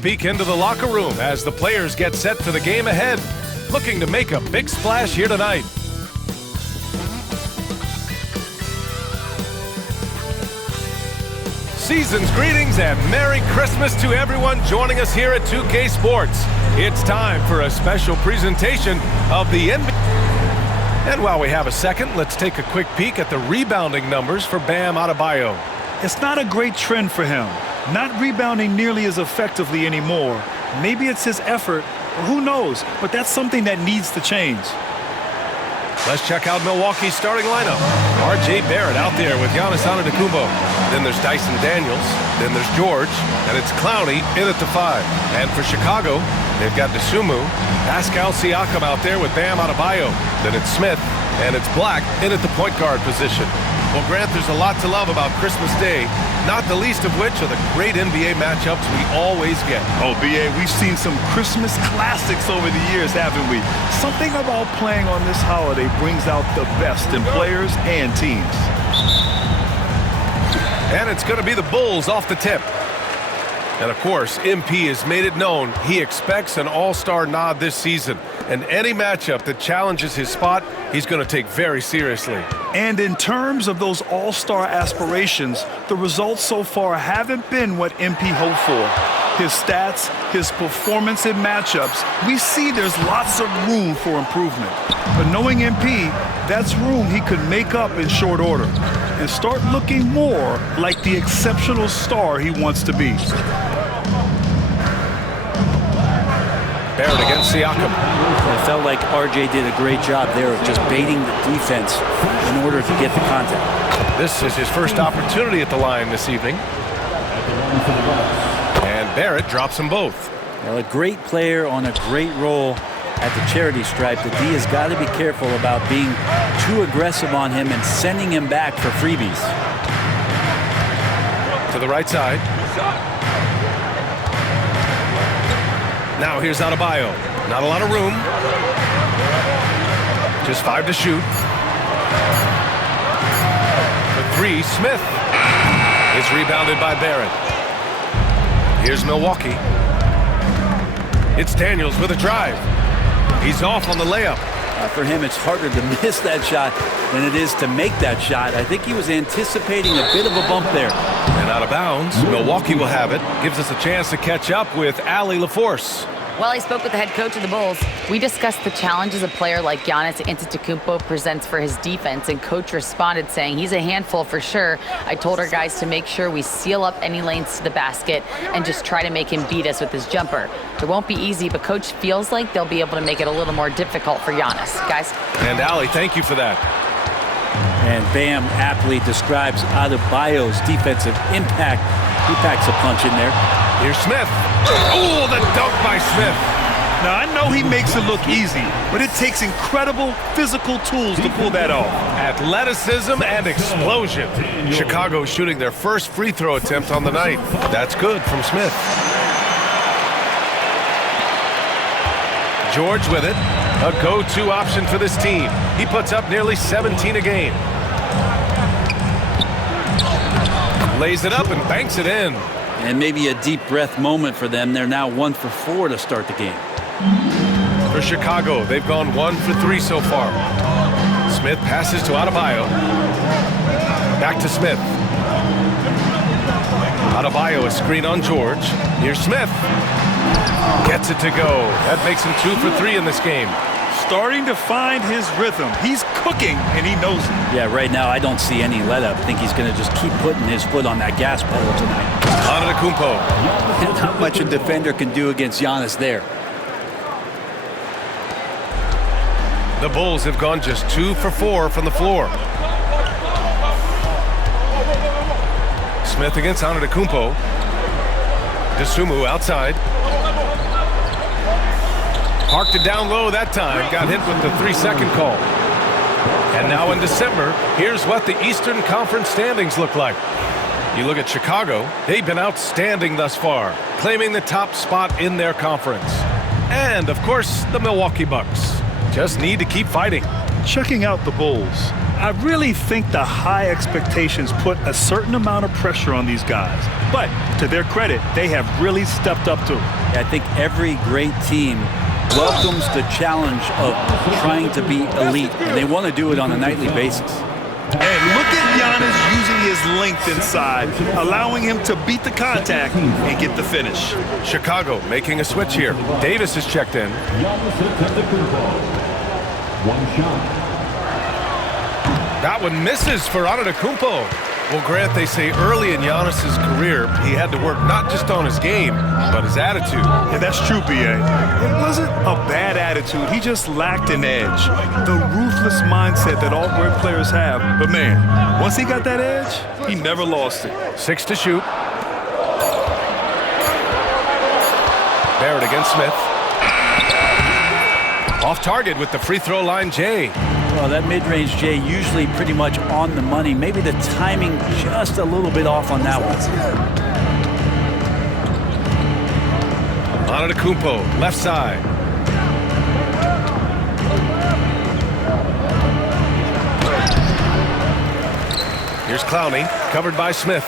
peek into the locker room as the players get set for the game ahead, looking to make a big splash here tonight. Season's greetings and Merry Christmas to everyone joining us here at 2K Sports. It's time for a special presentation of the NBA. And while we have a second, let's take a quick peek at the rebounding numbers for Bam Adebayo. It's not a great trend for him. Not rebounding nearly as effectively anymore. Maybe it's his effort, or who knows, but that's something that needs to change. Let's check out Milwaukee's starting lineup. R.J. Barrett out there with Giannis Antetokounmpo. Then there's Dyson Daniels. Then there's George. And it's Clowney in at the 5. And for Chicago, they've got Dosunmu. Pascal Siakam out there with Bam Adebayo. Then it's Smith. And it's Black in at the point guard position. Well, Grant, there's a lot to love about Christmas Day, not the least of which are the great NBA matchups we always get. Oh, B.A., we've seen some Christmas classics over the years, haven't we? Something about playing on this holiday brings out the best in players and teams. And it's going to be the Bulls off the tip. And, of course, MP has made it known he expects an all-star nod this season. And any matchup that challenges his spot, he's going to take very seriously. And in terms of those all-star aspirations, the results so far haven't been what MP hoped for. His stats, his performance in matchups, we see there's lots of room for improvement. But knowing MP, that's room he could make up in short order and start looking more like the exceptional star he wants to be. Barrett against Siakam. It felt like RJ did a great job there of just baiting the defense in order to get the contact. This is his first opportunity at the line this evening. And Barrett drops them both. Well, a great player on a great role at the charity stripe. The D has got to be careful about being too aggressive on him and sending him back for freebies. To the right side. Now here's Adebayo. Not a lot of room. Just 5 to shoot. For 3, Smith. It's rebounded by Barrett. Here's Milwaukee. It's Daniels with a drive. He's off on the layup. For him, it's harder to miss that shot than it is to make that shot. I think he was anticipating a bit of a bump there. And out of bounds, Milwaukee will have it. Gives us a chance to catch up with Allie LaForce. Well, I spoke with the head coach of the Bulls. We discussed the challenges a player like Giannis Antetokounmpo presents for his defense, and coach responded saying he's a handful for sure. I told our guys to make sure we seal up any lanes to the basket and just try to make him beat us with his jumper. It won't be easy, but coach feels like they'll be able to make it a little more difficult for Giannis. Guys? And Allie, thank you for that. And Bam aptly describes Adebayo's defensive impact. He packs a punch in there. Here's Smith. Oh, the dunk by Smith. Now, I know he makes it look easy, but it takes incredible physical tools to pull that off. Athleticism and explosion. Chicago shooting their first free throw attempt on the night. That's good from Smith. George with it. A go-to option for this team. He puts up nearly 17 a game. Lays it up and banks it in. And maybe a deep breath moment for them. They're now 1 for 4 to start the game. For Chicago, they've gone 1 for 3 so far. Smith passes to Adebayo. Back to Smith. Adebayo, a screen on George. Here's Smith. Gets it to go. That makes him 2 for 3 in this game. Starting to find his rhythm. He's cooking, and he knows it. Yeah, right now I don't see any let-up. I think he's going to just keep putting his foot on that gas pedal tonight. Antetokounmpo. Not much a defender can do against Giannis there. The Bulls have gone just 2 for 4 from the floor. Smith against Antetokounmpo. Dosunmu outside. Parked it down low that time. Got hit with the 3-second call. And now in December, here's what the Eastern Conference standings look like. You look at Chicago, they've been outstanding thus far, claiming the top spot in their conference. And, of course, the Milwaukee Bucks just need to keep fighting. Checking out the Bulls, I really think the high expectations put a certain amount of pressure on these guys. But to their credit, they have really stepped up to it. I think every great team welcomes the challenge of trying to be elite, and they want to do it on a nightly basis. And look at Giannis using his length inside, allowing him to beat the contact and get the finish. Chicago making a switch here. Davis is checked in. One shot. That one misses for Antetokounmpo. Well, Grant, they say early in Giannis's career, he had to work not just on his game, but his attitude. Yeah, that's true, B.A. It wasn't a bad attitude. He just lacked an edge. The ruthless mindset that all great players have. But, man, once he got that edge, he never lost it. 6 to shoot. Barrett against Smith. Off target with the free throw line, Jay. Well, that mid-range Jay usually pretty much on the money. Maybe the timing just a little bit off on that one. Antetokounmpo, left side. Here's Clowney, covered by Smith.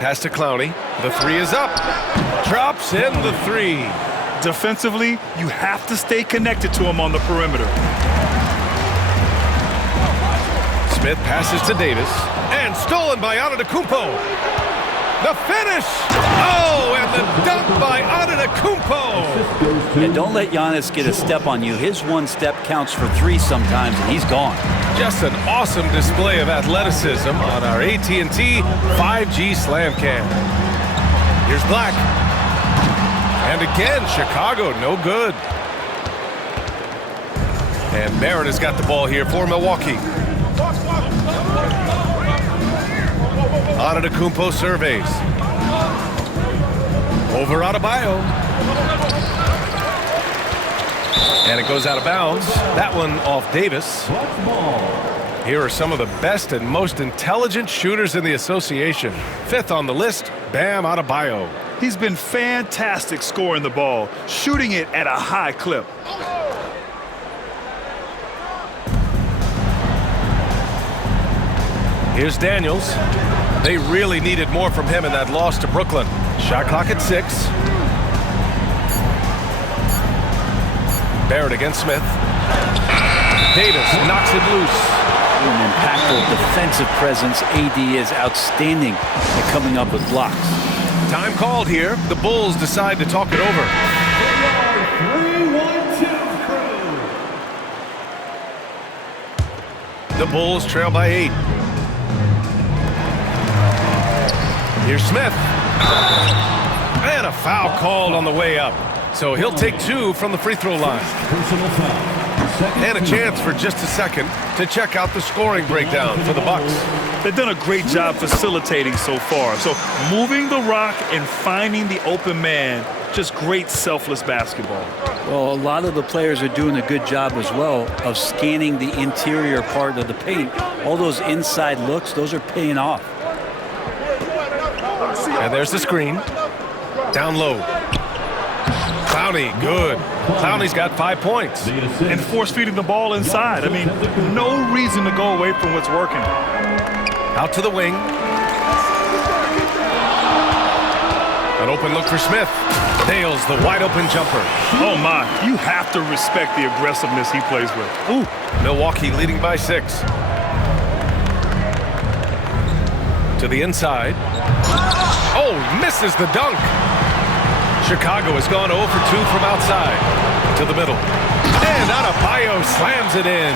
Pass to Clowney. The three is up. Drops in the three. Defensively, you have to stay connected to him on the perimeter. Smith passes to Davis. And stolen by Antetokounmpo. The finish! Oh, and the dunk by Antetokounmpo! And don't let Giannis get a step on you. His one step counts for 3 sometimes, and he's gone. Just an awesome display of athleticism on our AT&T 5G Slam Cam. Here's Black. And again, Chicago, no good. And Barrett has got the ball here for Milwaukee. Antetokounmpo surveys. Over Adebayo. And it goes out of bounds. That one off Davis. Here are some of the best and most intelligent shooters in the association. 5th on the list, Bam Adebayo. He's been fantastic scoring the ball, shooting it at a high clip. Here's Daniels. They really needed more from him in that loss to Brooklyn. Shot clock at 6. Barrett against Smith. Davis knocks it loose. An impactful defensive presence. AD is outstanding at coming up with blocks. Time called here. The Bulls decide to talk it over. 3-1-2 crew. The Bulls trail by 8. Here's Smith. And a foul called on the way up. So he'll take 2 from the free throw line. Personal foul. And a chance for just a second to check out the scoring breakdown for the Bucks. They've done a great job facilitating so far. So moving the rock and finding the open man, just great selfless basketball. Well, a lot of the players are doing a good job as well of scanning the interior part of the paint. All those inside looks, those are paying off. And there's the screen. Down low. Clowney, good. Clowney's got 5 points. And force feeding the ball inside. I mean, no reason to go away from what's working. Out to the wing. An open look for Smith. Nails the wide open jumper. Oh my, you have to respect the aggressiveness he plays with. Ooh, Milwaukee leading by 6. To the inside. Oh, misses the dunk. Chicago has gone 0 for 2 from outside. To the middle. And Adebayo slams it in.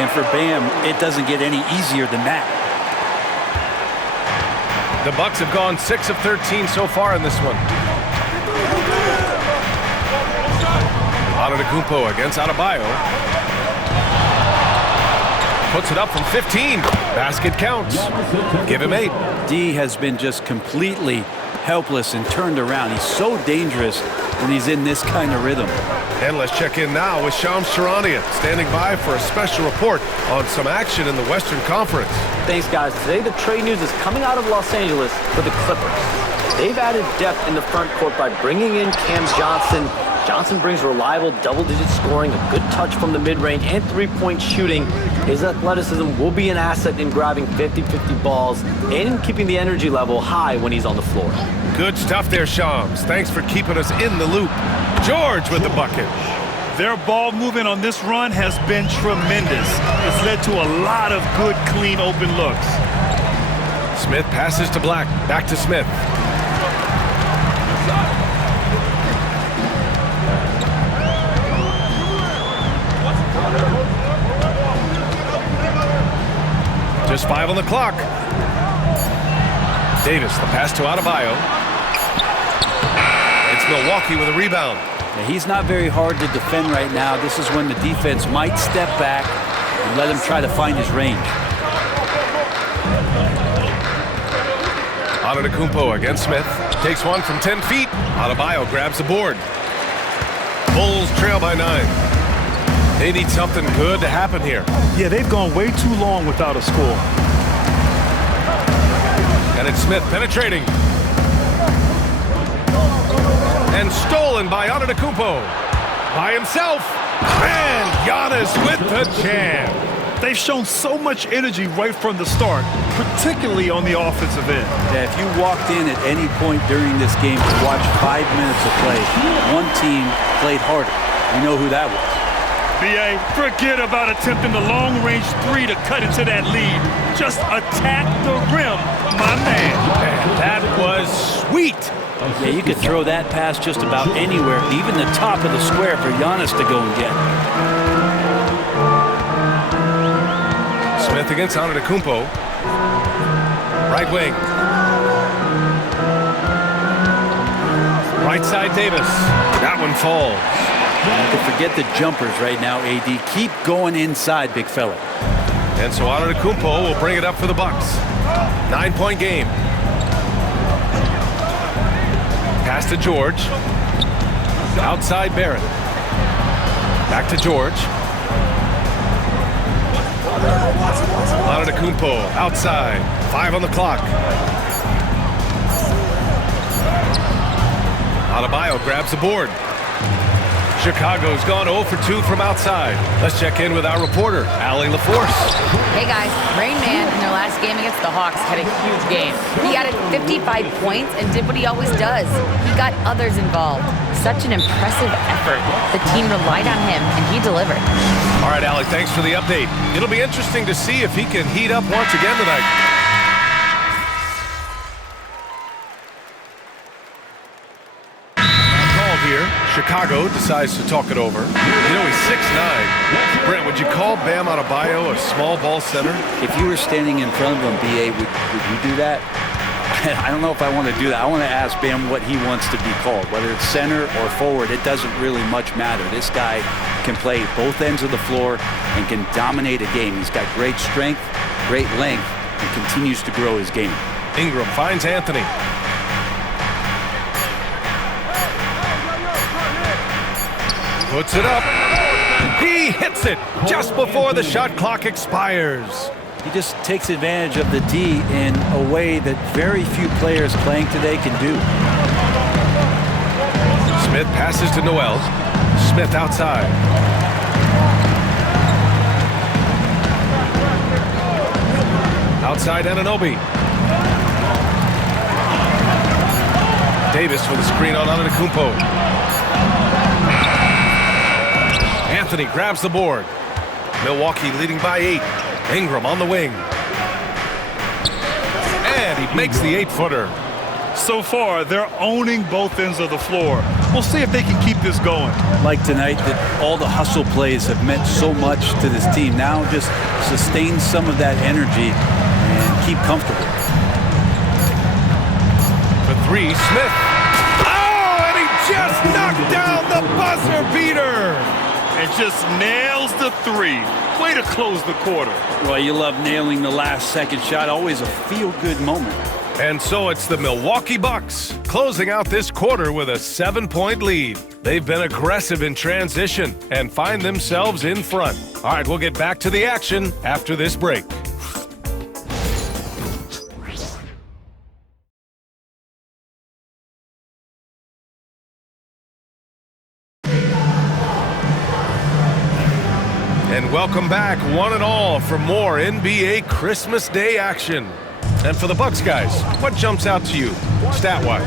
And for Bam, it doesn't get any easier than that. The Bucks have gone 6 of 13 so far in this one. Antetokounmpo against Adebayo. Puts it up from 15. Basket counts. Give him 8. D has been just completely helpless and turned around. He's so dangerous when he's in this kind of rhythm. And let's check in now with Shams Charania, standing by for a special report on some action in the Western Conference. Thanks, guys. Today, the trade news is coming out of Los Angeles for the Clippers. They've added depth in the front court by bringing in Cam Johnson Johnson brings reliable double-digit scoring, a good touch from the mid-range, and three-point shooting. His athleticism will be an asset in grabbing 50-50 balls and in keeping the energy level high when he's on the floor. Good stuff there, Shams. Thanks for keeping us in the loop. George with the bucket. Their ball movement on this run has been tremendous. It's led to a lot of good, clean, open looks. Smith passes to Black. Back to Smith. Just 5 on the clock. Davis, the pass to Adebayo. It's Milwaukee with a rebound. Yeah, he's not very hard to defend right now. This is when the defense might step back and let him try to find his range. Antetokounmpo against Smith. Takes one from 10 feet. Adebayo grabs the board. Bulls trail by 9. They need something good to happen here. Yeah, they've gone way too long without a score. And it's Smith penetrating. And stolen by Antetokounmpo. By himself. And Giannis with the jam. They've shown so much energy right from the start, particularly on the offensive end. Yeah, if you walked in at any point during this game to watch 5 minutes of play, one team played harder. You know who that was. B.A., forget about attempting the long-range 3 to cut into that lead. Just attack the rim, my man. And that was sweet. Yeah, you could throw that pass just about anywhere, even the top of the square for Giannis to go and get. Smith against Antetokounmpo. Right wing. Right side Davis. That one falls. You can forget the jumpers right now, AD. Keep going inside, big fella. And so Antetokounmpo will bring it up for the Bucks. 9-point game. Pass to George. Outside Barrett. Back to George. Antetokounmpo outside. 5 on the clock. Adebayo grabs the board. Chicago's gone 0 for 2 from outside. Let's check in with our reporter, Allie LaForce. Hey guys, Rain Man in their last game against the Hawks had a huge game. He added 55 points and did what he always does. He got others involved. Such an impressive effort. The team relied on him and he delivered. All right, Allie, thanks for the update. It'll be interesting to see if he can heat up once again tonight. Here, Chicago decides to talk it over. You know, he's 6'9". Brent, would you call Bam Adebayo a small ball center? If you were standing in front of him, BA, would you do that? I don't know if I want to do that. I want to ask Bam what he wants to be called, whether it's center or forward. It doesn't really much matter. This guy can play both ends of the floor and can dominate a game. He's got great strength, great length, and continues to grow his game. Ingram finds Anthony. Puts it up. He hits it just before the shot clock expires. He just takes advantage of the D in a way that very few players playing today can do. Smith passes to Noel. Smith outside. Outside Anunoby. Davis with a screen on Antetokounmpo. Anthony grabs the board. Milwaukee leading by 8. Ingram on the wing. And he makes the 8-footer. So far, they're owning both ends of the floor. We'll see if they can keep this going. Like tonight, that all the hustle plays have meant so much to this team. Now just sustain some of that energy and keep comfortable. For 3, Smith. Oh, and he just knocked down the buzzer beater. And just nails the 3. Way to close the quarter. Well, you love nailing the last second shot. Always a feel-good moment. And so it's the Milwaukee Bucks closing out this quarter with a 7-point lead. They've been aggressive in transition and find themselves in front. All right, we'll get back to the action after this break. And welcome back, one and all, for more NBA Christmas Day action. And for the Bucks guys, what jumps out to you, stat-wise?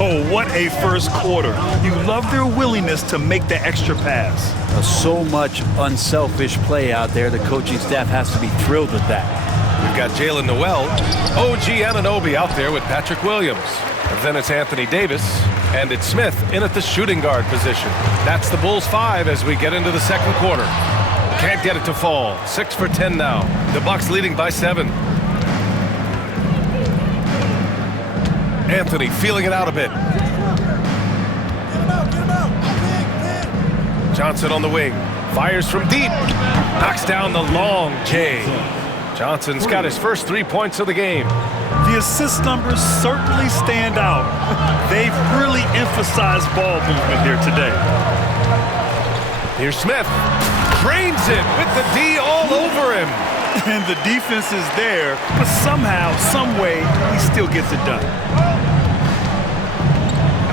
Oh, what a first quarter. You love their willingness to make the extra pass. So much unselfish play out there. The coaching staff has to be thrilled with that. We've got Jalen Noel, OG Anunoby out there with Patrick Williams. And then it's Anthony Davis, and it's Smith in at the shooting guard position. That's the Bulls 5 as we get into the second quarter. Can't get it to fall. 6 for 10 now. The Bucks leading by 7. Anthony feeling it out a bit. Johnson on the wing. Fires from deep. Knocks down the long J. Johnson's got his first 3 points of the game. The assist numbers certainly stand out. They've really emphasized ball movement here today. Here's Smith. Drains it with the D all over him. And the defense is there, but somehow, some way, he still gets it done.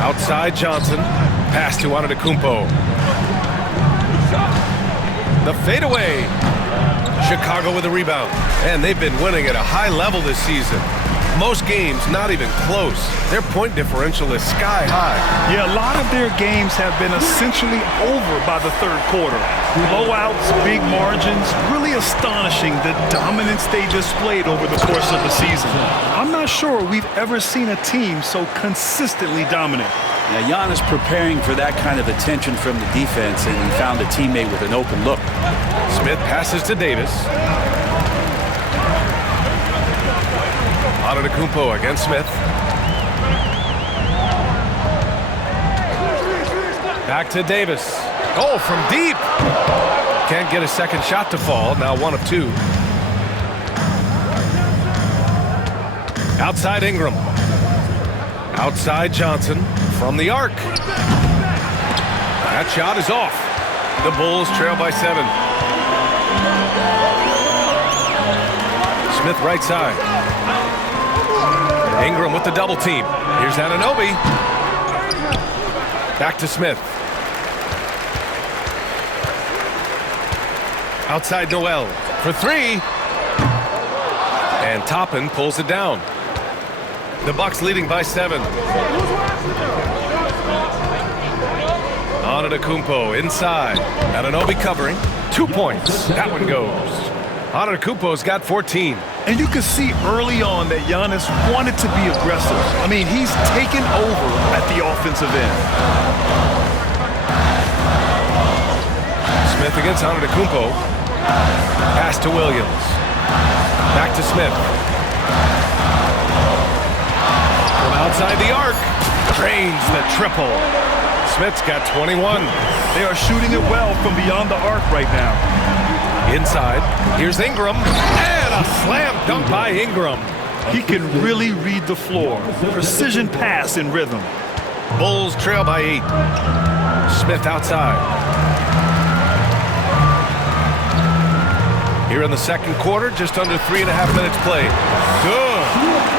Outside Johnson. Pass to Antetokounmpo. The fadeaway. Chicago with a rebound. And they've been winning at a high level this season. Most games not even close. Their point differential is sky high. Yeah, a lot of their games have been essentially over by the third quarter. Blowouts, big margins, really astonishing the dominance they displayed over the course of the season. I'm not sure we've ever seen a team so consistently dominant. Now, Giannis preparing for that kind of attention from the defense, and he found a teammate with an open look. Smith passes to Davis. Antetokounmpo against Smith. Back to Davis. Oh, from deep. Can't get a second shot to fall. Now 1 of 2. Outside Ingram. Outside Johnson from the arc. That shot is off. The Bulls trail by 7. Smith right side. Ingram with the double team. Here's Anunoby. Back to Smith. Outside Noel for 3. And Toppin pulls it down. The Bucks leading by 7. Antetokounmpo inside. Anunoby covering. 2 points. That one goes. Antetokounmpo's got 14. And you can see early on that Giannis wanted to be aggressive. I mean, he's taken over at the offensive end. Smith against Antetokounmpo. Pass to Williams. Back to Smith. From outside the arc. Drains the triple. Smith's got 21. They are shooting it well from beyond the arc right now. Inside, here's Ingram, and a slam dunk by Ingram. He can really read the floor. Precision pass in rhythm. Bulls trail by 8. Smith outside. Here in the second quarter, just under 3.5 minutes played. Good.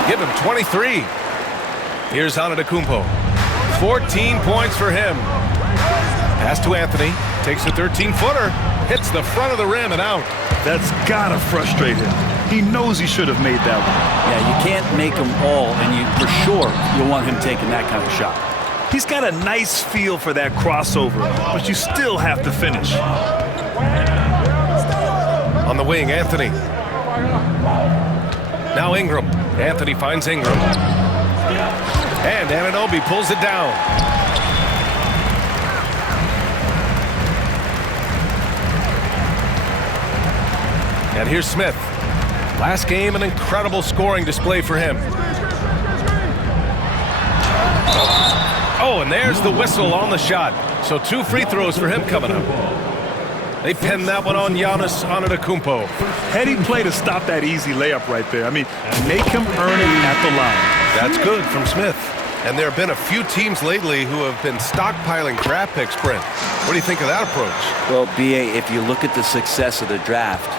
Give him 23. Here's Antetokounmpo. 14 points for him. Pass to Anthony. Takes a 13-footer. Hits the front of the rim and out. That's gotta frustrate him. He knows he should have made that one. Yeah, you can't make them all, and for sure you'll want him taking that kind of shot. He's got a nice feel for that crossover, but you still have to finish. On the wing, Anthony. Now Ingram. Anthony finds Ingram. And Anunoby pulls it down. And here's Smith. Last game, an incredible scoring display for him. Oh, and there's the whistle on the shot. So 2 free throws for him coming up. They pinned that one on Giannis Antetokounmpo. Heady play to stop that easy layup right there. I mean, make him earn it at the line. That's good from Smith. And there have been a few teams lately who have been stockpiling draft picks, Brent. What do you think of that approach? Well, B.A., if you look at the success of the draft,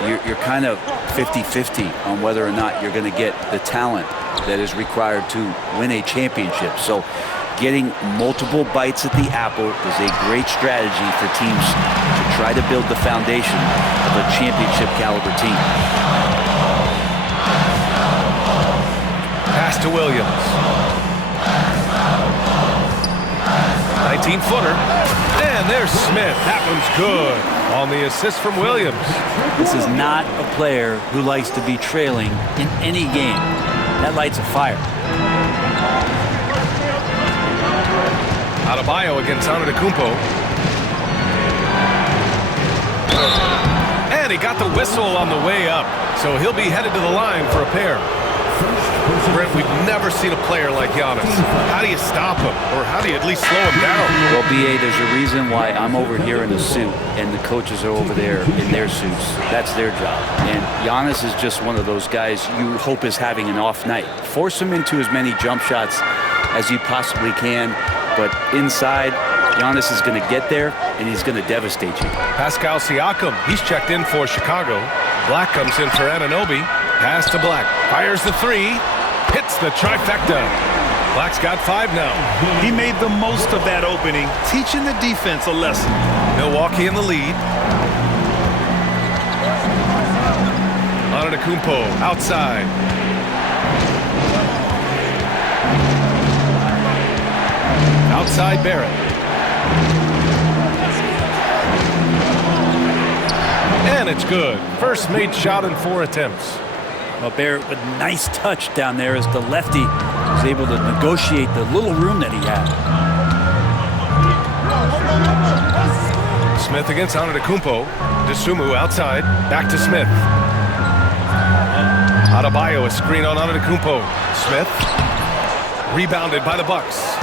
you're kind of 50-50 on whether or not you're going to get the talent that is required to win a championship. So getting multiple bites at the apple is a great strategy for teams to try to build the foundation of a championship caliber team. Pass to Williams. 19-footer. And there's Smith. That one's good on the assist from Williams. This is not a player who likes to be trailing in any game. That lights a fire. Adebayo against Antetokounmpo. And he got the whistle on the way up, so he'll be headed to the line for a pair. Brent, we've never seen a player like Giannis. How do you stop him, or how do you at least slow him down? Well, B.A., there's a reason why I'm over here in a suit and the coaches are over there in their suits. That's their job. And Giannis is just one of those guys you hope is having an off night. Force him into as many jump shots as you possibly can, but inside, Giannis is going to get there, and he's going to devastate you. Pascal Siakam, he's checked in for Chicago. Black comes in for Anunoby. Pass to Black. Fires the three. Hits the trifecta. Black's got 5 now. He made the most of that opening, teaching the defense a lesson. Milwaukee in the lead. Antetokounmpo outside. Outside Barrett. And it's good. First made shot in 4 attempts. Well, Barrett with a nice touch down there as the lefty was able to negotiate the little room that he had. Smith against Antetokounmpo. Dosunmu outside. Back to Smith. Adebayo, a screen on Antetokounmpo. Smith. Rebounded by the Bucks.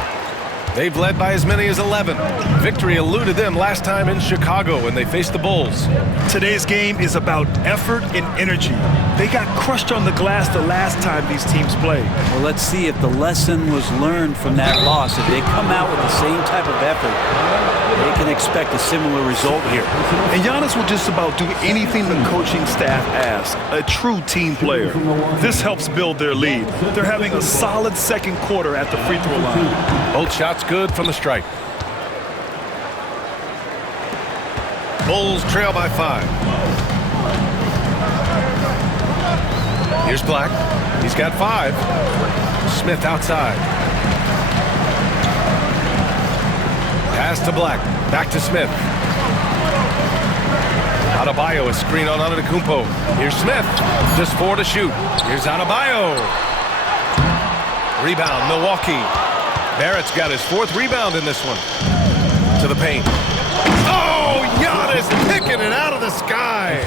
They've led by as many as 11. Victory eluded them last time in Chicago when they faced the Bulls. Today's game is about effort and energy. They got crushed on the glass the last time these teams played. Well, let's see if the lesson was learned from that loss. If they come out with the same type of effort, they can expect a similar result here. And Giannis will just about do anything the coaching staff asks. A true team player. This helps build their lead. They're having a solid second quarter at the free throw line. Both shots good from the stripe. Bulls trail by 5. Here's Black. He's got 5. Smith outside. Pass to Black. Back to Smith. Adebayo, a screen on Antetokounmpo. Here's Smith. Just 4 to shoot. Here's Adebayo. Rebound, Milwaukee. Barrett's got his 4th rebound in this one. To the paint. Oh, Giannis picking it out of the sky.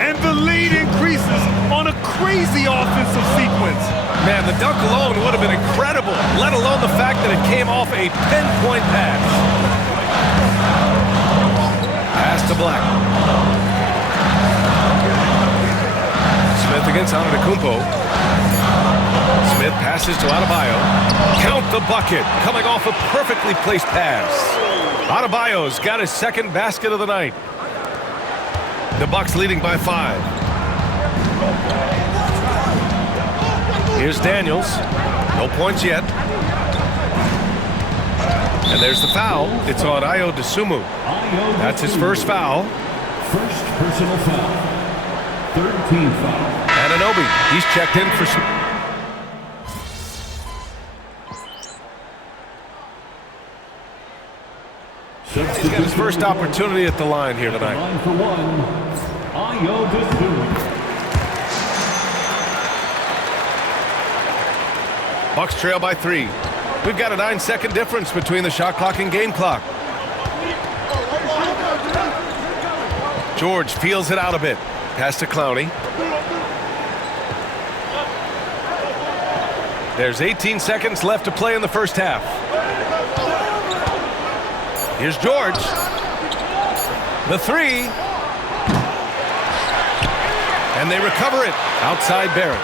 And the lead increases on a crazy offensive sequence. Man, the dunk alone would have been incredible, let alone the fact that it came off a pinpoint pass. Pass to Black. Smith against Antetokounmpo. Smith passes to Adebayo. Count the bucket, coming off a perfectly placed pass. Adebayo's got his 2nd basket of the night. The Bucks leading by 5. Here's Daniels. No points yet. And there's the foul. It's on Ayo Dosunmu. That's his first foul. First personal foul. 3rd team foul. Anunoby, he's checked in for some. He's got his first opportunity at the line here tonight. Line for 1, Ayo Dosunmu. Bucks trail by 3. We've got a 9-second difference between the shot clock and game clock. George feels it out a bit. Pass to Clowney. There's 18 seconds left to play in the first half. Here's George. The 3. And they recover it. Outside Barrett.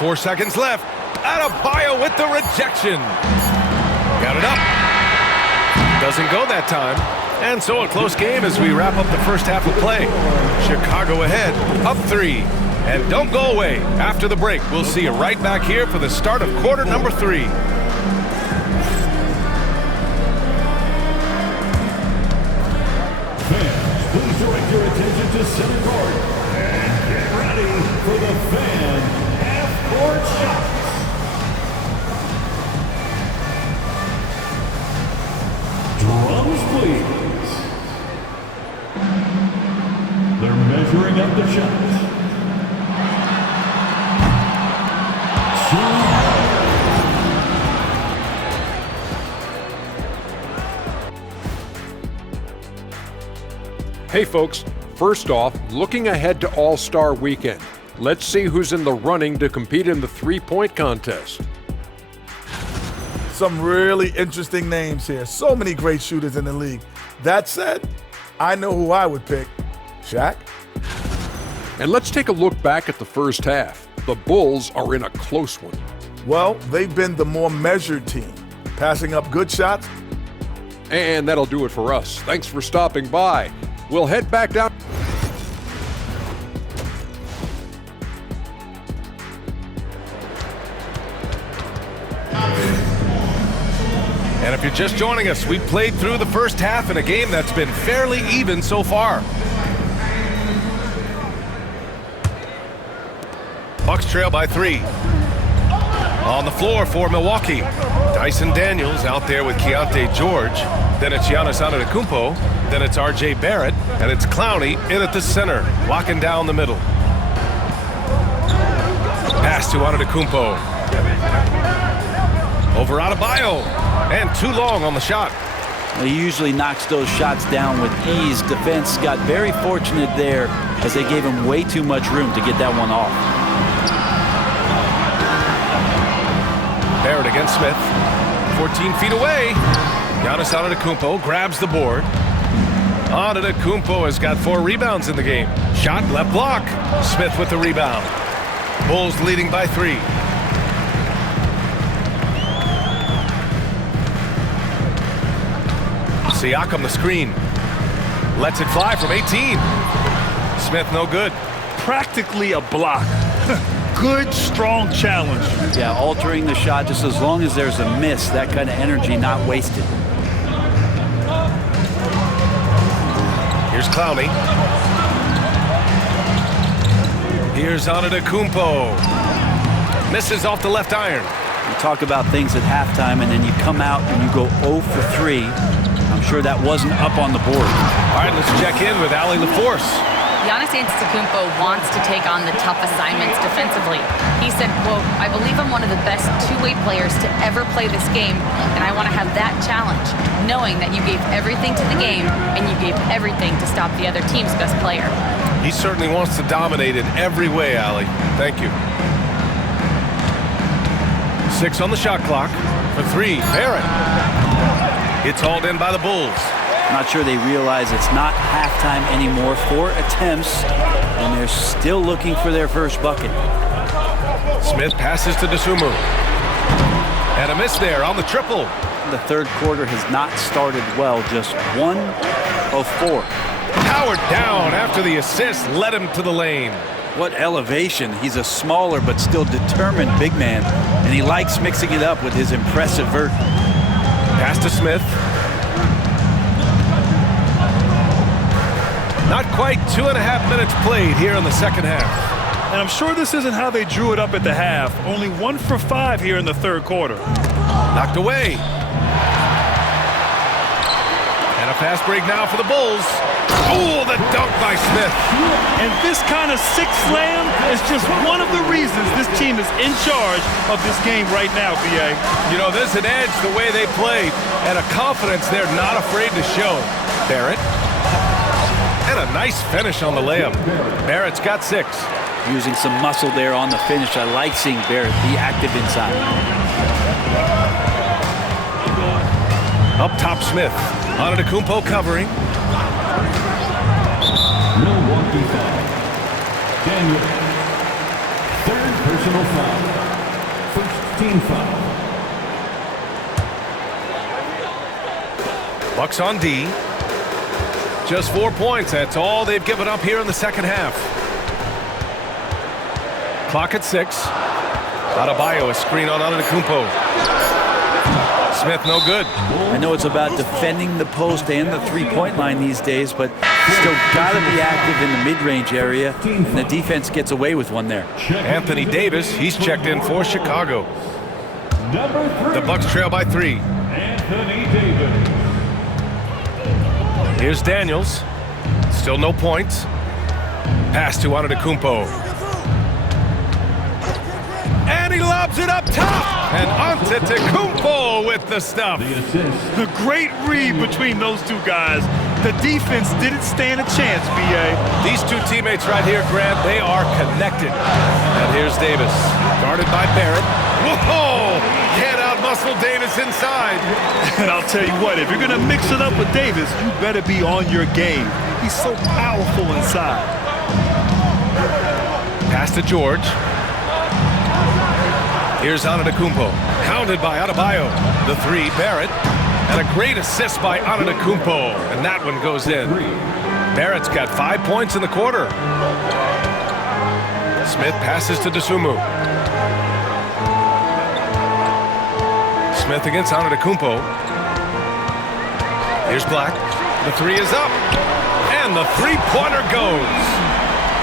4 seconds left. Adebayo with the rejection. Got it up. Doesn't go that time. And so a close game as we wrap up the first half of play. Chicago ahead, up 3. And don't go away. After the break, we'll see you right back here for the start of quarter number 3. your attention to center court and get ready for the fan half-court shots. Drums, please. They're measuring up the shots. Hey folks, first off, looking ahead to All-Star Weekend. Let's see who's in the running to compete in the three-point contest. Some really interesting names here. So many great shooters in the league. That said, I know who I would pick. Shaq? And let's take a look back at the first half. The Bulls are in a close one. Well, they've been the more measured team, passing up good shots. And that'll do it for us. Thanks for stopping by. We'll head back down. And if you're just joining us, we played through the first half in a game that's been fairly even so far. Bucks trail by 3. On the floor for Milwaukee, Dyson Daniels out there with Keontae George. Then it's Giannis Antetokounmpo. Then it's R.J. Barrett. And it's Clowney in at the center, locking down the middle. Pass to Antetokounmpo. Over Adebayo. And too long on the shot. He usually knocks those shots down with ease. Defense got very fortunate there as they gave him way too much room to get that one off. Barrett against Smith. 14 feet away. Giannis Antetokounmpo grabs the board. Antetokounmpo has got 4 rebounds in the game. Shot left block. Smith with the rebound. Bulls leading by 3. Siakam the screen. Lets it fly from 18. Smith no good. Practically a block. Good, strong challenge. Yeah, altering the shot just as long as there's a miss. That kind of energy not wasted. Here's Clowney. Here's Antetokounmpo. Misses off the left iron. You talk about things at halftime and then you come out and you go 0 for 3. I'm sure that wasn't up on the board. All right, let's check in with Allie LaForce. Giannis Antetokounmpo wants to take on the tough assignments defensively. He said, quote, "I believe I'm one of the best two-way players to ever play this game, and I want to have that challenge, knowing that you gave everything to the game and you gave everything to stop the other team's best player." He certainly wants to dominate in every way, Allie. Thank you. 6 on the shot clock. For 3, Barrett. It's hauled in by the Bulls. Not sure they realize it's not halftime anymore. 4 attempts, and they're still looking for their first bucket. Smith passes to Dosunmu. And a miss there on the triple. The third quarter has not started well, just 1 of 4. Powered down after the assist led him to the lane. What elevation. He's a smaller but still determined big man, and he likes mixing it up with his impressive vert. Pass to Smith. Not quite 2.5 minutes played here in the second half. And I'm sure this isn't how they drew it up at the half. Only 1 for 5 here in the third quarter. Knocked away. And a fast break now for the Bulls. Oh, the dunk by Smith. And this kind of six slam is just one of the reasons this team is in charge of this game right now, B.A. You know, there's an edge the way they play and a confidence they're not afraid to show. Barrett. And a nice finish on the layup. Barrett's got 6. Using some muscle there on the finish. I like seeing Barrett be active inside. Up top, Smith. Antetokounmpo covering. Milwaukee foul. Daniel. 3rd personal foul. 1st team foul. Bucks on D. Just 4 points. That's all they've given up here in the second half. Clock at 6. Adebayo, a screen on Antetokounmpo. Smith no good. I know it's about defending the post and the three-point line these days, but still got to be active in the mid-range area, and the defense gets away with one there. Anthony Davis, he's checked in for Chicago. The Bucks trail by 3. Anthony Davis. Here's Daniels. Still no points. Pass to Antetokounmpo. And he lobs it up top. And Antetokounmpo with the stuff. A great read between those two guys. The defense didn't stand a chance, B.A. These two teammates right here, Grant, they are connected. And here's Davis, guarded by Barrett. Whoa! Can't out-muscle Davis inside. And I'll tell you what, if you're going to mix it up with Davis, you better be on your game. He's so powerful inside. Pass to George. Here's Antetokounmpo, hounded by Adebayo. The 3, Barrett. And a great assist by Antetokounmpo, and that one goes in. Barrett's got 5 points in the quarter. Smith passes to Dosunmu. Smith against Antetokounmpo. Here's Black. The 3 is up, and the three-pointer goes.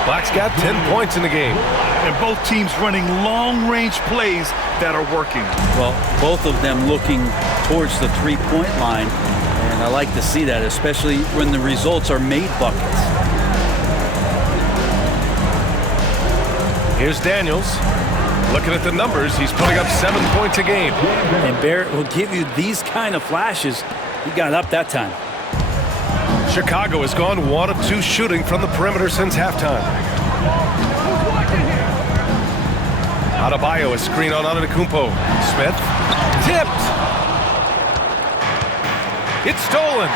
Black's got 10 points in the game. And both teams running long-range plays that are working. Well, both of them looking towards the three-point line, and I like to see that, especially when the results are made buckets. Here's Daniels. Looking at the numbers, he's putting up 7 points a game. And Barrett will give you these kind of flashes. He got up that time. Chicago has gone 1 of 2 shooting from the perimeter since halftime. Adebayo, a screen on Antetokounmpo. Smith, tipped. It's stolen.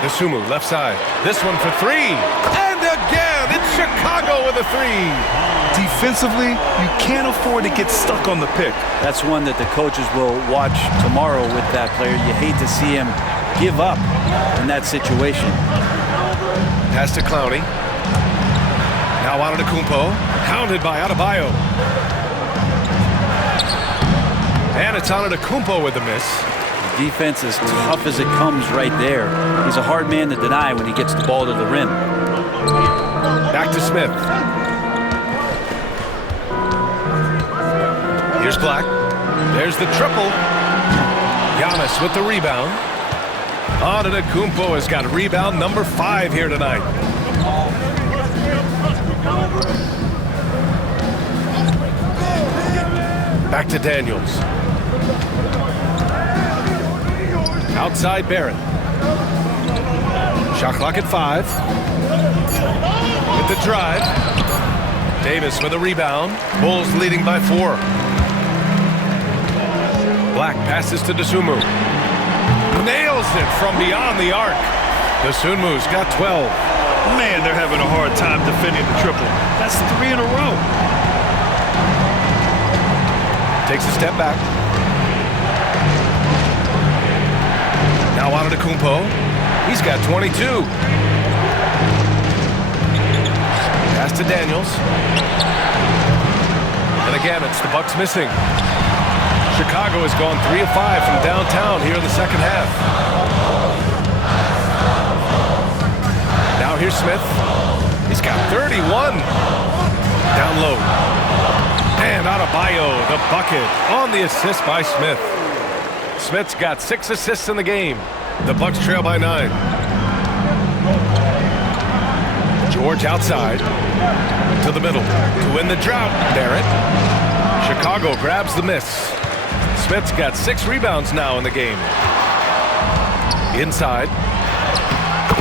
Dosunmu, left side. This one for 3. And again, it's Chicago with a 3. Defensively, you can't afford to get stuck on the pick. That's one that the coaches will watch tomorrow with that player. You hate to see him give up in that situation. Pass to Clowney. Now Antetokounmpo, hounded by Adebayo. And it's Antetokounmpo with the miss. The defense is tough as it comes right there. He's a hard man to deny when he gets the ball to the rim. Back to Smith. Here's Black. There's the triple. Giannis with the rebound. Antetokounmpo has got rebound number 5 here tonight. Back to Daniels. Outside Barrett. Shot clock at 5. With the drive. Davis with a rebound. Bulls leading by 4. Black passes to Dosunmu. Nails it from beyond the arc. Dosunmu's got 12. Man, they're having a hard time defending the triple. That's 3 in a row. Takes a step back. Now Antetokounmpo. He's got 22. Pass to Daniels. And again, it's the Bucks missing. Chicago has gone 3 of 5 from downtown here in the second half. Now here's Smith. He's got 31. Down low. And Adebayo, the bucket on the assist by Smith. Smith's got 6 assists in the game. The Bucks trail by 9. George outside to the middle to win the drought. Barrett. Chicago grabs the miss. Smith's got 6 rebounds now in the game. Inside.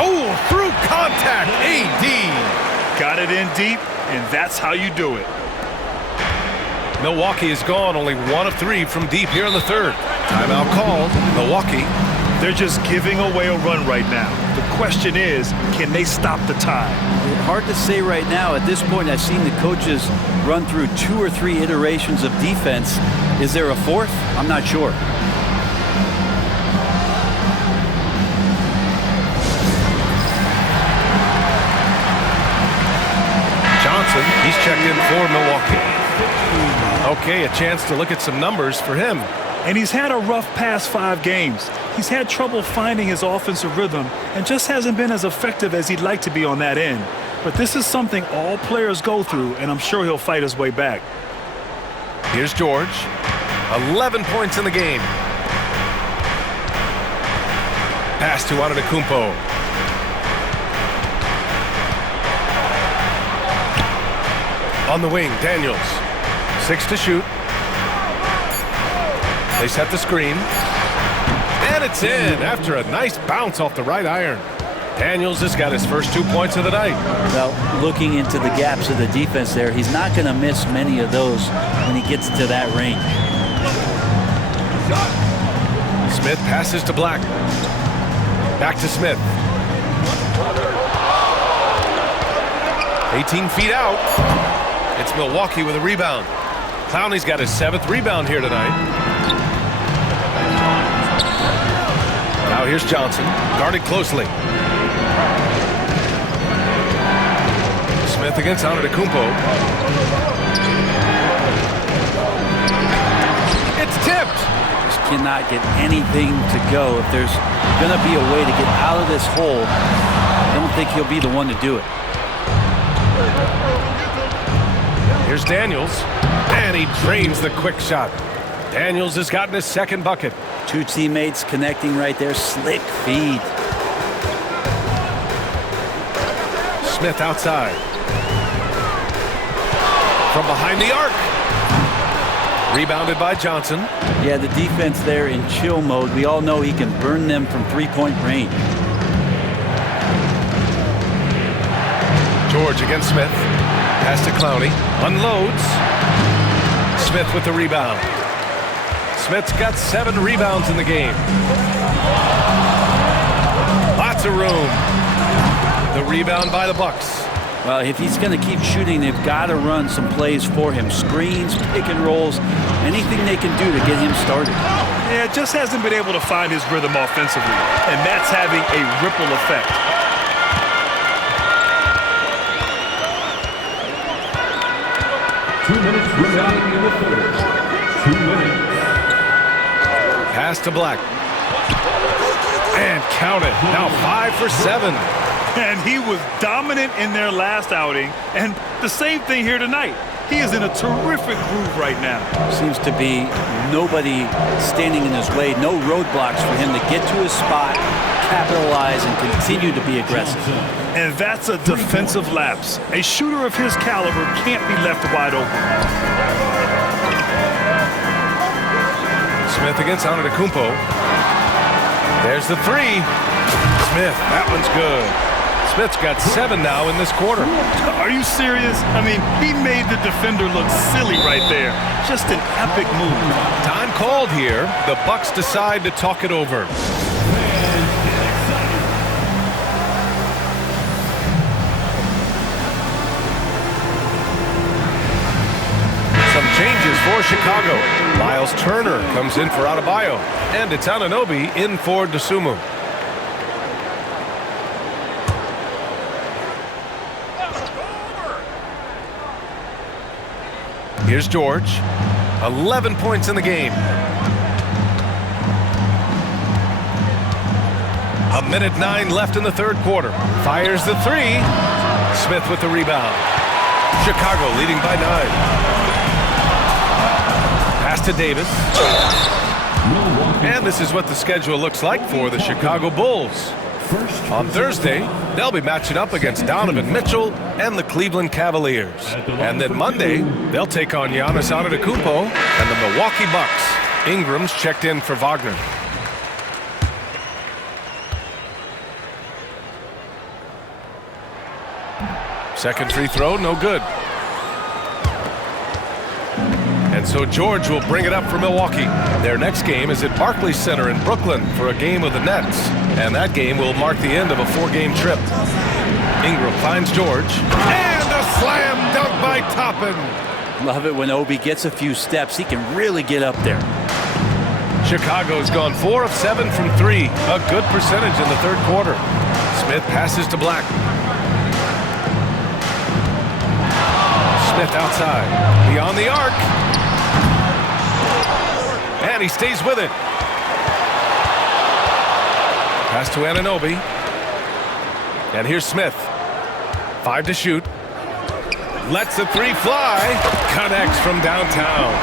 Oh, through contact. AD. Got it in deep, and that's how you do it. Milwaukee is gone only 1 of 3 from deep here in the third. Timeout called. Milwaukee. They're just giving away a run right now. The question is, can they stop the tide? Hard to say right now. At this point, I've seen the coaches run through 2 or 3 iterations of defense. Is there a 4th? I'm not sure. checked in for Milwaukee. Okay, a chance to look at some numbers for him. And he's had a rough past 5 games. He's had trouble finding his offensive rhythm and just hasn't been as effective as he'd like to be on that end. But this is something all players go through, and I'm sure he'll fight his way back. Here's George. 11 points in the game. Pass to Antetokounmpo. On the wing, Daniels. 6 to shoot. They set the screen. And it's in after a nice bounce off the right iron. Daniels has got his first 2 points of the night. Well, looking into the gaps of the defense there, he's not going to miss many of those when he gets to that range. Smith passes to Black. Back to Smith. 18 feet out. It's Milwaukee with a rebound. Clowney's got his 7th rebound here tonight. Now here's Johnson, guarded closely. Smith against Antetokounmpo. It's tipped. Just cannot get anything to go. If there's going to be a way to get out of this hole, I don't think he'll be the one to do it. Here's Daniels, and he drains the quick shot. Daniels has gotten his 2nd bucket. 2 teammates connecting right there. Slick feed. Smith outside. From behind the arc. Rebounded by Johnson. Yeah, the defense there in chill mode. We all know he can burn them from 3-point range. George against Smith. Pass to Clowney. Unloads. Smith with the rebound. Smith's got 7 rebounds in the game. Lots of room. The rebound by the Bucks. Well, if he's going to keep shooting, they've got to run some plays for him. Screens, pick and rolls, anything they can do to get him started. Yeah, just hasn't been able to find his rhythm offensively, and that's having a ripple effect. 2 minutes remaining in the third. 2 minutes. Pass to Black. And count it. Now 5 for 7. And he was dominant in their last outing, and the same thing here tonight. He is in a terrific groove right now. Seems to be nobody standing in his way, no roadblocks for him to get to his spot, capitalize, and continue to be aggressive. And that's a defensive lapse. A shooter of his caliber can't be left wide open. Smith against Antetokounmpo. There's the 3. Smith, that one's good. Smith's got 7 now in this quarter. Are you serious? I mean, he made the defender look silly right there. Just an epic move. Time called here. The Bucks decide to talk it over. Some changes for Chicago. Miles Turner comes in for Adebayo. And it's Anunoby in for Dosunmu. Here's George. 11 points in the game. 1:09 left in the 3rd quarter. Fires the 3. Smith with the rebound. Chicago leading by 9. Pass to Davis. And this is what the schedule looks like for the Chicago Bulls. On Thursday, they'll be matching up against Donovan Mitchell and the Cleveland Cavaliers. And then Monday, they'll take on Giannis Antetokounmpo and the Milwaukee Bucks. Ingram's checked in for Wagner. Second free throw, no good. And so George will bring it up for Milwaukee. Their next game is at Barclays Center in Brooklyn for a game of the Nets. And that game will mark the end of a 4-game trip. Ingram finds George. And a slam dunk by Toppin. Love it when Obi gets a few steps. He can really get up there. Chicago's gone 4 of 7 from 3. A good percentage in the 3rd quarter. Smith passes to Black. Smith outside. Beyond the arc. And he stays with it. Pass to Anunoby. And here's Smith. 5 to shoot. Lets the 3 fly. Connects from downtown.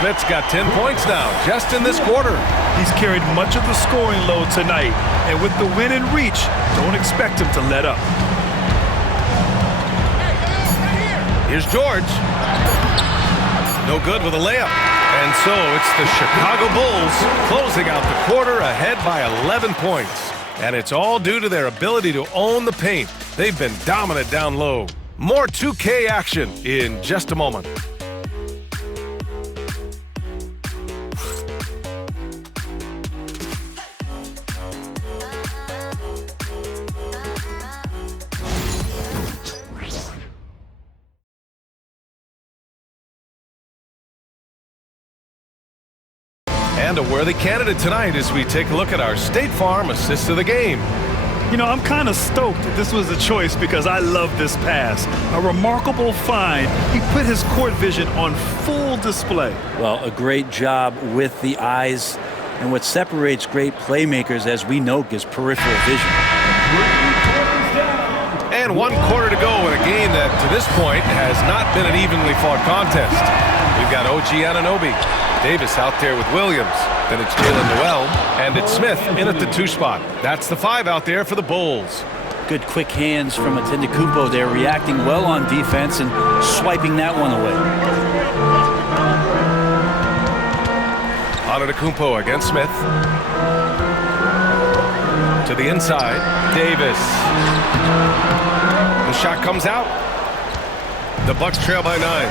Smith's got 10 points now, just in this quarter. He's carried much of the scoring load tonight, and with the win in reach, don't expect him to let up. Here's George. No good with a layup. And so it's the Chicago Bulls closing out the quarter ahead by 11 points. And it's all due to their ability to own the paint. They've been dominant down low. More 2K action in just a moment. And a worthy candidate tonight as we take a look at our State Farm assist of the game. You know, I'm kind of stoked that this was a choice because I love this pass. A remarkable find. He put his court vision on full display. Well, a great job with the eyes. And what separates great playmakers, as we know, is peripheral vision. And 1 quarter to go in a game that, to this point, has not been an evenly fought contest. We've got OG Anunoby. Davis out there with Williams. Then it's Jalen Noel. And it's Smith in at the 2 spot. That's the 5 out there for the Bulls. Good quick hands from Antetokounmpo there, reacting well on defense and swiping that one away. Antetokounmpo against Smith. To the inside. Davis. The shot comes out. The Bucks trail by 9.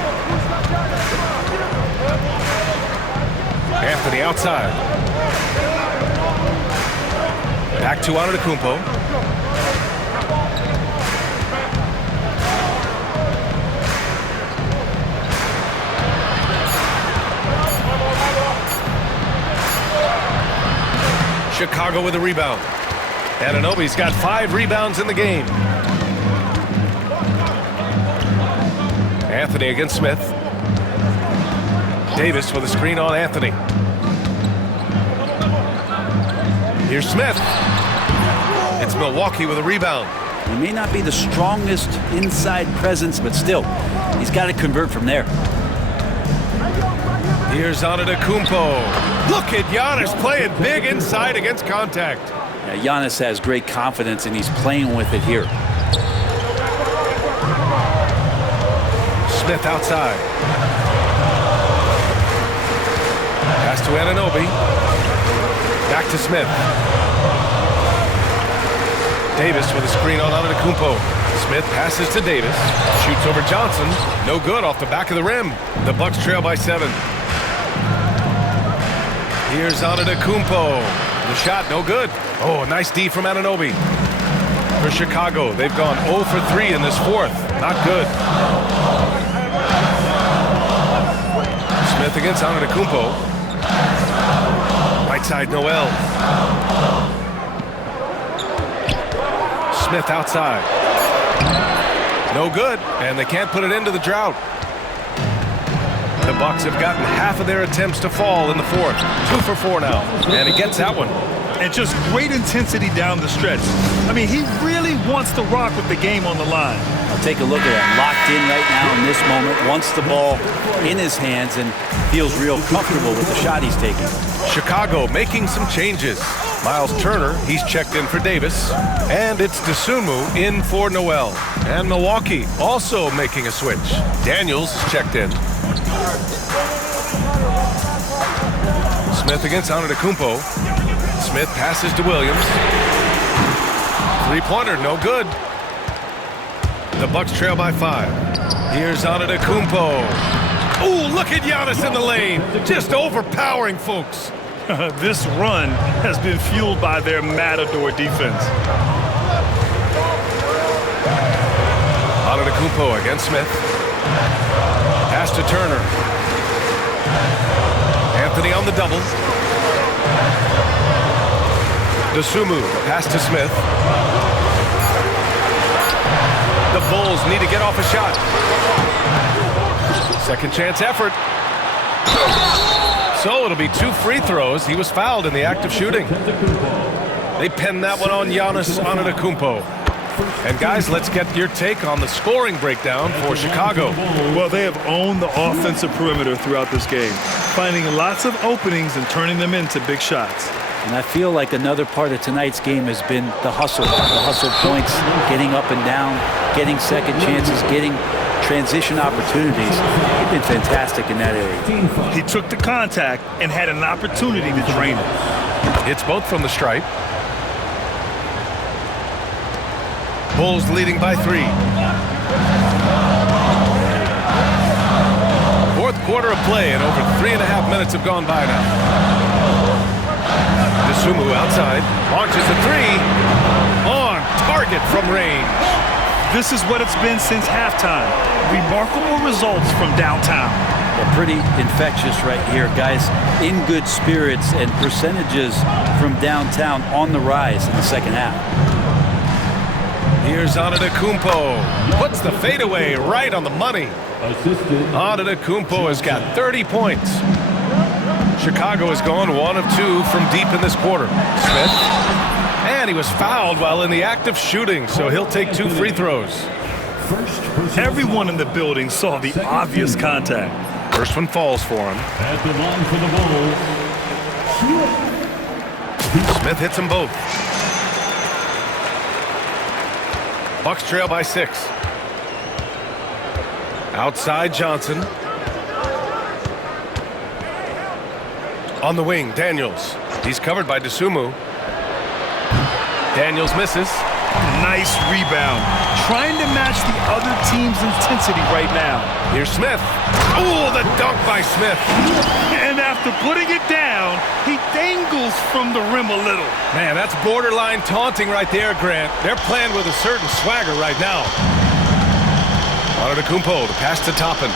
Anthony outside. Back to Antetokounmpo. Chicago with a rebound. Anunoby's got 5 rebounds in the game. Anthony against Smith. Davis with a screen on Anthony. Here's Smith. It's Milwaukee with a rebound. He may not be the strongest inside presence, but still, he's got to convert from there. Here's Antetokounmpo. Look at Giannis playing big inside against contact. Yeah, Giannis has great confidence, and he's playing with it here. Smith outside. Pass to Anunoby. Back to Smith. Davis with a screen on Antetokounmpo. Smith passes to Davis. Shoots over Johnson. No good off the back of the rim. The Bucks trail by 7. Here's Antetokounmpo. The shot, no good. Oh, nice D from Anunoby. For Chicago, they've gone 0 for 3 in this 4th. Not good. Smith against Antetokounmpo. Right side, Noel. Smith outside. No good, and they can't put it into the drought. The Bucks have gotten half of their attempts to fall in the 4th. 2 for 4 now, and he gets that one. And just great intensity down the stretch. I mean, he really wants to rock with the game on the line. I'll take a look at it. Locked in right now in this moment. Wants the ball in his hands and feels real comfortable with the shot he's taking. Chicago making some changes. Miles Turner, he's checked in for Davis. And it's Dosunmu in for Noel. And Milwaukee also making a switch. Daniels is checked in. Smith against Antetokounmpo. Smith passes to Williams. 3-pointer, no good. The Bucks trail by 5. Here's Antetokounmpo. Ooh, look at Giannis in the lane. Just overpowering folks. This run has been fueled by their matador defense. Antetokounmpo against Smith. Pass to Turner. Anthony on the double. Dosunmu, pass to Smith. The Bulls need to get off a shot. Second chance effort. So it'll be 2 free throws. He was fouled in the act of shooting. They pinned that one on Giannis Antetokounmpo. And guys, let's get your take on the scoring breakdown for Chicago. Well, they have owned the offensive perimeter throughout this game, finding lots of openings and turning them into big shots. And I feel like another part of tonight's game has been the hustle points, getting up and down, getting second chances, getting transition opportunities. They've been fantastic in that area. He took the contact and had an opportunity to drain it. It's both from the stripe. Bulls leading by 3. Fourth quarter of play, and over 3.5 minutes have gone by now. Dosunmu outside, launches a 3. On target from range. This is what it's been since halftime. Remarkable results from downtown. Well, pretty infectious right here, guys. In good spirits and percentages from downtown on the rise in the second half. Here's Antetokounmpo. Puts the fadeaway right on the money. Antetokounmpo has got 30 points. Chicago has gone 1 of 2 from deep in this quarter. Smith. And he was fouled while in the act of shooting, so he'll take 2 free throws. Everyone in the building saw the obvious contact. First one falls for him. At the line for the Bulls, Smith hits them both. Bucks trail by 6. Outside Johnson. On the wing, Daniels. He's covered by Dosunmu. Daniels misses. Nice rebound. Trying to match the other team's intensity right now. Here's Smith. Oh, the dunk by Smith. And after putting it down, he dangles from the rim a little. Man, that's borderline taunting right there, Grant. They're playing with a certain swagger right now. Antetokounmpo, the pass to Toppin.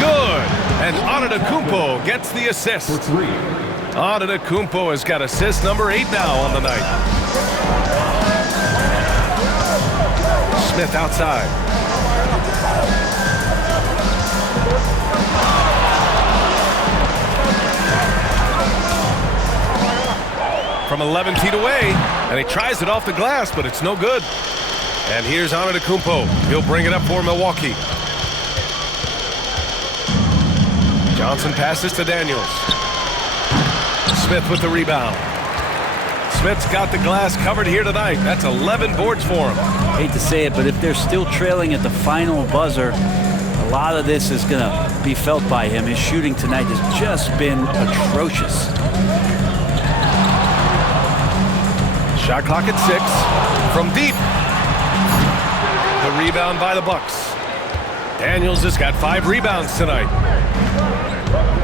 Good. And Antetokounmpo gets the assist. Antetokounmpo has got assist number 8 now on the night. Smith outside. From 11 feet away, and he tries it off the glass, but it's no good. And here's Antetokounmpo. He'll bring it up for Milwaukee. Johnson passes to Daniels. Smith with the rebound. Smith's got the glass covered here tonight. That's 11 boards for him. Hate to say it, but if they're still trailing at the final buzzer, a lot of this is going to be felt by him. His shooting tonight has just been atrocious. Shot clock at 6. From deep. The rebound by the Bucks. Daniels has got 5 rebounds tonight.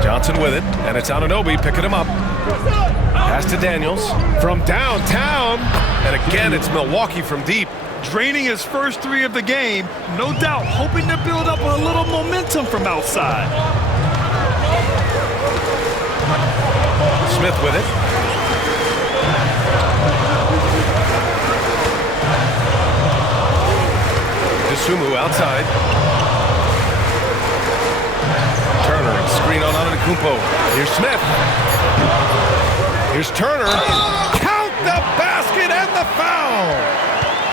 Johnson with it, and it's Anunoby picking him up. Pass to Daniels from downtown, and again it's Milwaukee from deep. Draining his first 3 of the game, no doubt hoping to build up a little momentum from outside. Smith with it. Dosunmu outside. Turner and screen on Antetokounmpo. Here's Smith. Here's Turner. Count the basket and the foul.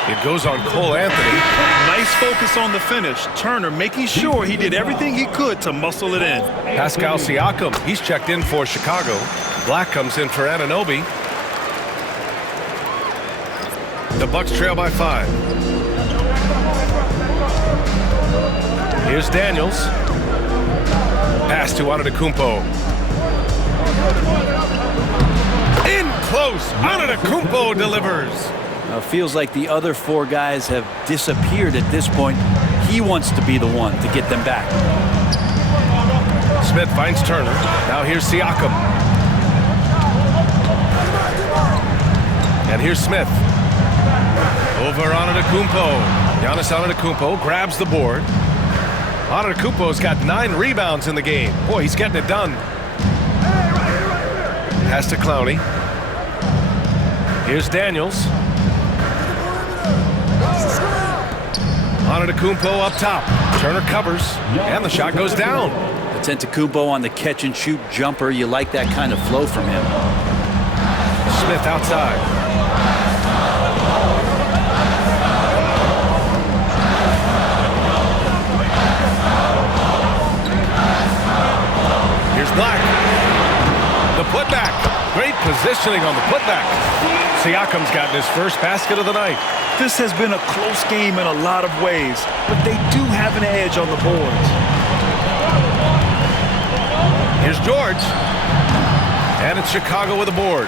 It goes on Cole Anthony. Nice focus on the finish. Turner making sure he did everything he could to muscle it in. Pascal Siakam, he's checked in for Chicago. Black comes in for Anunoby. The Bucks trail by 5. Here's Daniels. Pass to Antetokounmpo. In close. Antetokounmpo delivers. Feels like the other 4 guys have disappeared at this point. He wants to be the one to get them back. Smith finds Turner. Now here's Siakam. And here's Smith. Over Antetokounmpo. Giannis Antetokounmpo grabs the board. Antetokounmpo's got 9 rebounds in the game. Boy, he's getting it done. Pass to Clowney. Here's Daniels. Antetokounmpo up top. Turner covers, and the shot goes down. Antetokounmpo on the catch-and-shoot jumper. You like that kind of flow from him. Smith outside. Here's Black. The putback. Great positioning on the putback. Siakam's gotten his first basket of the night. This has been a close game in a lot of ways, but they do have an edge on the boards. Here's George. And it's Chicago with a board.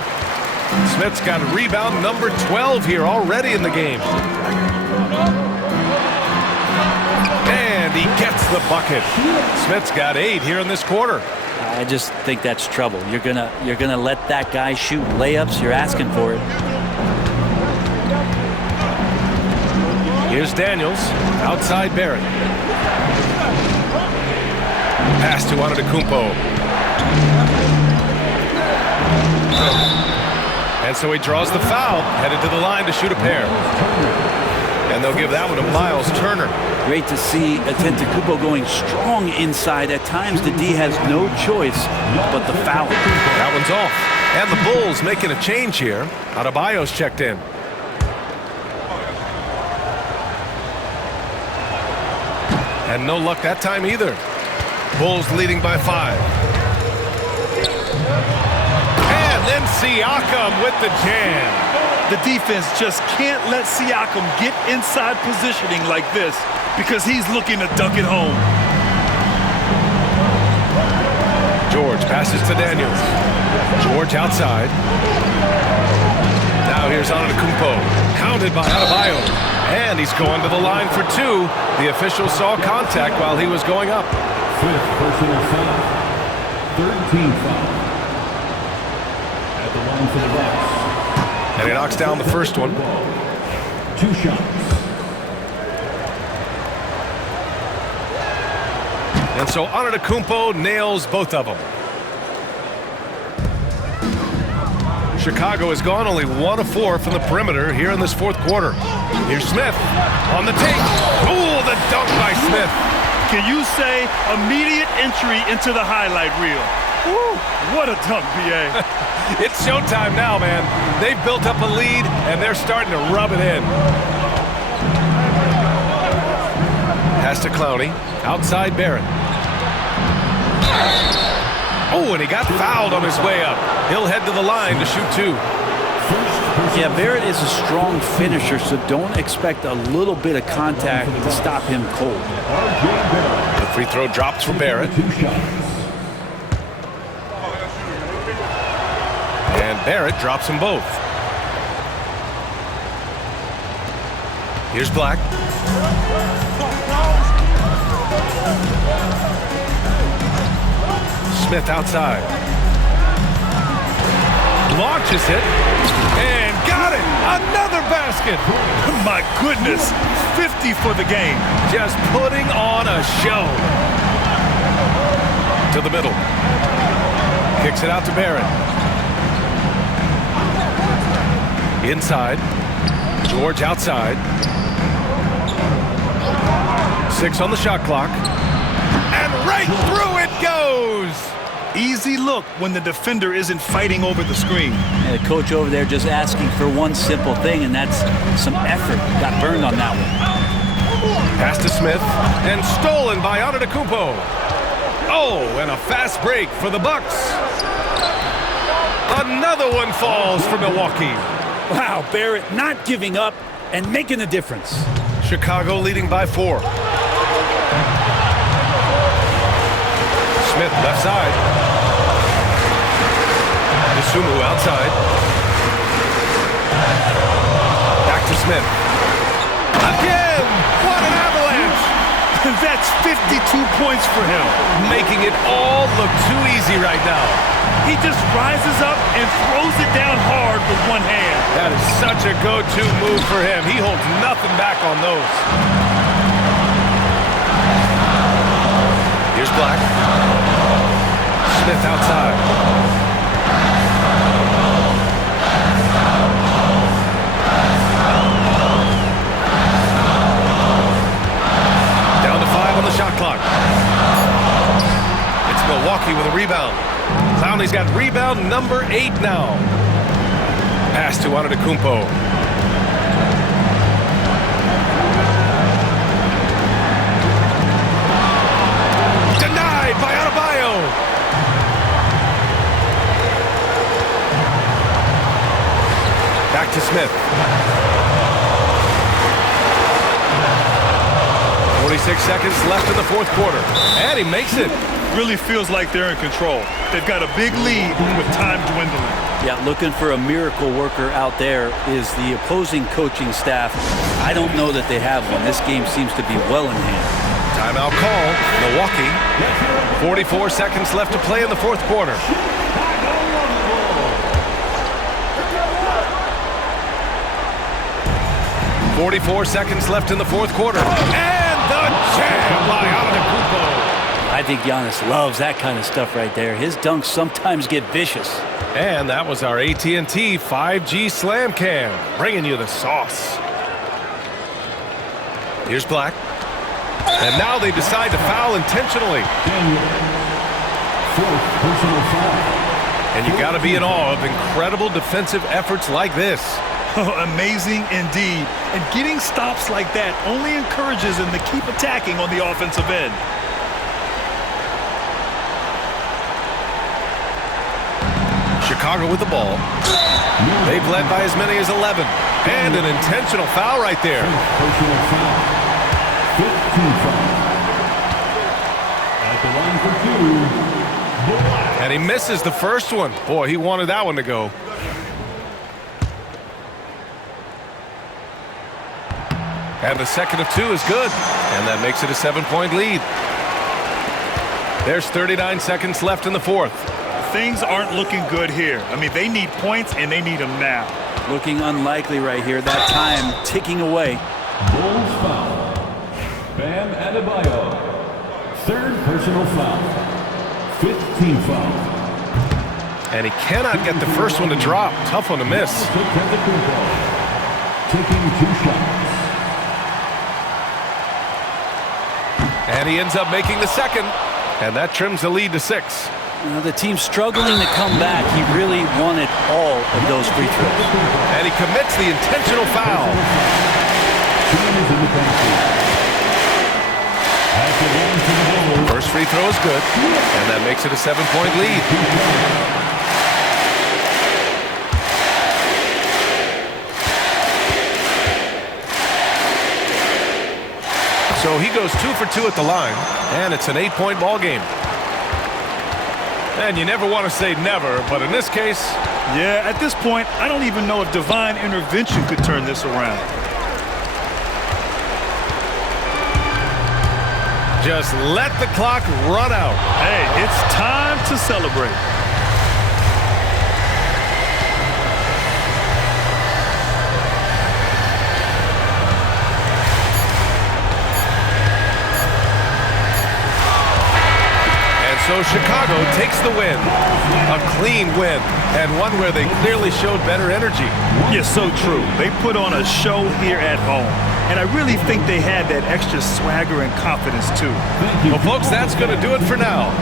Smith's got rebound number 12 here already in the game. And he gets the bucket. Smith's got 8 here in this quarter. I just think that's trouble. You're gonna let that guy shoot layups. You're asking for it. Here's Daniels. Outside Barrett. Pass to Antetokounmpo. And so he draws the foul, headed to the line to shoot a pair. And they'll give that one to Miles Turner. Great to see Antetokounmpo going strong inside. At times, the D has no choice but the foul. That one's off. And the Bulls making a change here. Adebayo's checked in. And no luck that time either. Bulls leading by 5. And then Siakam with the jam. The defense just can't let Siakam get inside positioning like this because he's looking to dunk it home. George passes to Daniels. George outside. Now here's Antetokounmpo. Counted by Adebayo. And he's going to the line for 2. The official saw contact while he was going up. 5th personal foul. 13th foul. At the line for the Bucks. And he knocks down the first one. 2 shots. And so Antetokounmpo nails both of them. Chicago has gone only 1 of 4 from the perimeter here in this 4th quarter. Here's Smith on the take. Oh, the dunk by Smith. Can you say immediate entry into the highlight reel? Woo, what a dunk, B.A. It's showtime now, man. They've built up a lead, and they're starting to rub it in. Pass to Clowney. Outside Barrett. Oh, and he got fouled on his way up. He'll head to the line to shoot 2. Yeah, Barrett is a strong finisher, so don't expect a little bit of contact to stop him cold. The free throw drops for Barrett. And Barrett drops them both. Here's Black. Smith outside. Launches it. And got it! Another basket! My goodness, 50 for the game. Just putting on a show. To the middle. Kicks it out to Barrett. Inside. George outside. 6 on the shot clock. And right through it goes! Easy look when the defender isn't fighting over the screen. And the coach over there just asking for one simple thing, and that's some effort. Got burned on that one. Pass to Smith, and stolen by Antetokounmpo. Oh, and a fast break for the Bucks. Another one falls for Milwaukee. Wow, Barrett not giving up and making a difference. Chicago leading by 4. Smith left side. Isumu outside. Back to Smith. Again! What an avalanche! That's 52 points for him. Making it all look too easy right now. He just rises up and throws it down hard with one hand. That is such a go-to move for him. He holds nothing back on those. Here's Black. Smith outside. Down to 5 on the Milwaukee with a rebound. Clowney's got rebound number 8 now. Pass to Antetokounmpo. Denied by Adebayo. Back to Smith. 46 seconds left in the fourth quarter. And he makes it. Really feels like they're in control. They've got a big lead with time dwindling. Yeah, looking for a miracle worker out there is the opposing coaching staff. I don't know that they have one. This game seems to be well in hand. Timeout call, Milwaukee. 44 seconds left to play in the fourth quarter. .44 seconds left in the fourth quarter. And the jam by Antetokounmpo. I think Giannis loves that kind of stuff right there. His dunks sometimes get vicious. And that was our AT&T 5G Slam Cam, bringing you the sauce. Here's Black. And now they decide to foul intentionally. Fourth personal foul. And you got to be in awe of incredible defensive efforts like this. Amazing indeed. And getting stops like that only encourages them to keep attacking on the offensive end. Chicago with the ball. They've led by as many as 11. And an intentional foul right there. Personal foul. 15 foul. At the line for 2. Black. And he misses the first one. Boy, he wanted that one to go. And the second of 2 is good. And that makes it a 7-point lead. There's 39 seconds left in the fourth. Things aren't looking good here. I mean, they need points, and they need them now. Looking unlikely right here. That time ticking away. Bulls foul. Bam Adebayo. Third personal foul. 15 foul. And he cannot get the first one to drop. Tough one to miss. Taking 2 shots. And he ends up making the second. And that trims the lead to 6. The team's struggling to come back. He really wanted all of those free throws. And he commits the intentional foul. First free throw is good. And that makes it a 7-point lead. So he goes 2 for 2 at the line. And it's an 8-point ball game. And you never want to say never, but in this case... Yeah, at this point, I don't even know if divine intervention could turn this around. Just let the clock run out. Hey, it's time to celebrate. So Chicago takes the win. A clean win, and one where they clearly showed better energy. Yeah, so true. They put on a show here at home. And I really think they had that extra swagger and confidence, too. Well, folks, that's going to do it for now.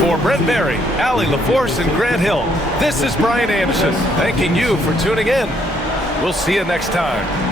For Brent Barry, Allie LaForce, and Grant Hill, this is Brian Anderson, thanking you for tuning in. We'll see you next time.